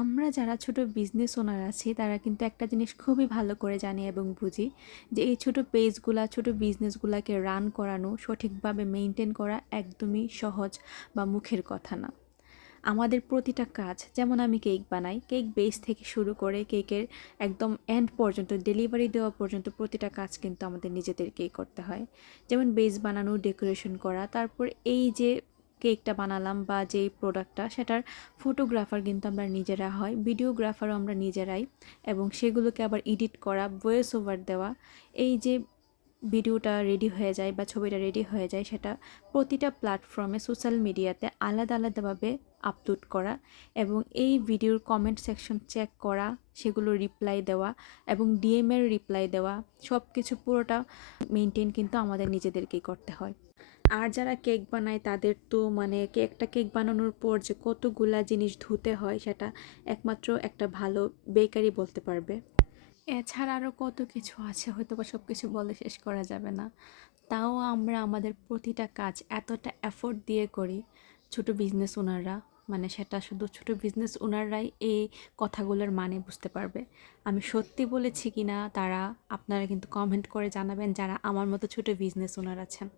আমরা যারা ছোট বিজনেস ওনার আছি, তারা কিন্তু একটা জিনিস খুবই ভালো করে জানি এবং বুঝি যে এই ছোট পেজগুলা ছোট বিজনেসগুলোকে রান করানো, সঠিকভাবে মেনটেন করা একদমই সহজ বা মুখের কথা না। আমাদের প্রতিটা কাজ, যেমন আমি কেক বানাই কেক বেস থেকে শুরু করে কেকের একদম এন্ড পর্যন্ত ডেলিভারি দেওয়া পর্যন্ত প্রতিটা কাজ কিন্তু আমাদের নিজেদেরকেই করতে হয়। যেমন বেস বানানো ডেকোরেশন করা, তারপর এই যে কেকটা বানালাম বা যেই প্রোডাক্টটা সেটার ফটোগ্রাফার কিন্তু আমরা নিজেরা হয়। ভিডিওগ্রাফারও আমরা নিজেরাই এবং সেগুলোকে আবার এডিট করা ভয়েস ওভার দেওয়া। এই যে ভিডিওটা রেডি হয়ে যায় বা ছবিটা রেডি হয়ে যায়, সেটা প্রতিটা প্ল্যাটফর্মে সোশ্যাল মিডিয়াতে আলাদা আলাদাভাবে আপলোড করা এবং এই ভিডিওর কমেন্ট সেকশন চেক করা, সেগুলো রিপ্লাই দেওয়া এবং ডিএমের রিপ্লাই দেওয়া সব কিছু পুরোটা মেনটেন কিন্তু আমাদের নিজেদেরকেই করতে হয়। আর যারা কেক বানায়, তাদের তো মানে একটা কেক বানানোর পর যে কতগুলা জিনিস ধুতে হয়, সেটা একমাত্র একটা ভালো বেকারি বলতে পারবে। এছাড়া আরও কত কিছু আছে হয়তো বা সব কিছু বলে শেষ করা যাবে না। তাও আমরা আমাদের প্রতিটা কাজ এতটা এফোর্ট দিয়ে করি, ছোট বিজনেস ওনাররা মানে সেটা শুধু ছোট বিজনেস ওনাররাই এই কথাগুলোর মানে বুঝতে পারবে। আমি সত্যি বলেছি কি না তারা আপনারা কিন্তু কমেন্ট করে জানাবেন যারা আমার মতো ছোট বিজনেস ওনার আছেন।